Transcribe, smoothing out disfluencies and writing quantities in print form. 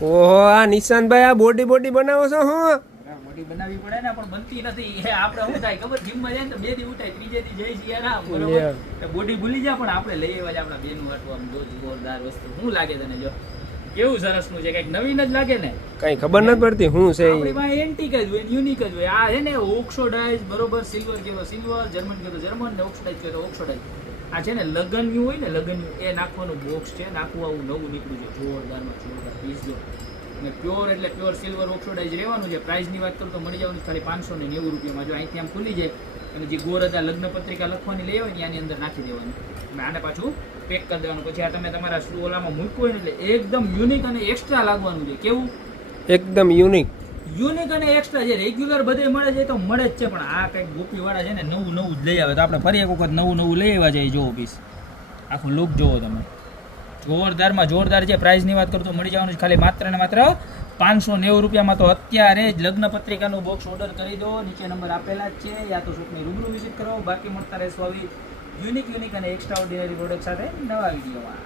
ઓહો, આ નિશાંતભાઈ આ બોડી બોડી બનાવો છો હું? મોટી બનાવવી પડે ને પણ બનતી નથી. એ આપણે શું થાય ખબર, જીમમાં જાય ને તો 2 દી ઉઠાય, 3જે દી જઈ છીએ ના બરોબર, બોડી ભૂલી જાય. પણ આપણે લઈ આવ્યા આપણા બેનું હાટું આમ જોરદાર વસ્તુ. શું લાગે તને? જો કેવું સરસ નું છે, કઈક નવીન જ લાગે ને. કઈ ખબર નથી પડતી શું છે આપણી પાસે એન્ટિક જ હોય, યુનિક જ હોય. આ છે ને ઓક્સોડાઇઝ બરોબર, સિલ્વર કહેતો સિલ્વર, જર્મન કહેતો જર્મન ને ઓક્સોડાઇઝ કહેતો ઓક્સોડાઇઝ. આ છે ને લગનનું હોય ને, લગનનું એ નાખવાનું બોક્સ છે. નાખવું આવું નવું નીકળ્યું છે, જોરદારમાં જોરદાર પીસ. જો પ્યોર એટલે પ્યોર સિલ્વર ઓક્સોડાઇઝ રહેવાનું છે. પ્રાઇસની વાત કરું તો મળી જવાનું ખાલી 590 રૂપિયામાં. જો અહીંથી આમ ખુલી જાય અને જે ગોર હતા લગ્ન પત્રિકા લખવાની લઈ આવે ને આની અંદર નાખી દેવાની અને આને પાછું પેક કરી દેવાનું. પછી આ તમે તમારા ઓલામાં મૂક્યું હોય ને એટલે એકદમ યુનિક અને એક્સ્ટ્રા લાગવાનું છે. કેવું? એકદમ યુનિક અને એક્સ્ટ્રા. જે રેગ્યુલર બધે મળે છે તો મળે જ છે, પણ આ કંઈક ગોપીવાળા છે ને નવું નવું જ લઈ આવે. તો આપણે ફરી એક વખત નવું નવું લઈ આવ્યા જાય. જોવો પીસ, આખું લુક જોવો તમે, જોરદારમાં જોરદાર છે. પ્રાઇસની વાત કરું તો મળી જવાનું છે ખાલી માત્ર ને માત્ર 590 રૂપિયામાં. તો અત્યારે જ લગ્ન પત્રિકાનું બોક્સ ઓર્ડર કરી દો, નીચે નંબર આપેલા જ છે, યા તો શોપની રૂબરૂ વિઝિટ કરો. બાકી મળતા રહેશું આવી યુનિક અને એક્સ્ટ્રા ઓર્ડિનરી પ્રોડક્ટ સાથે નવા વિડીયોમાં.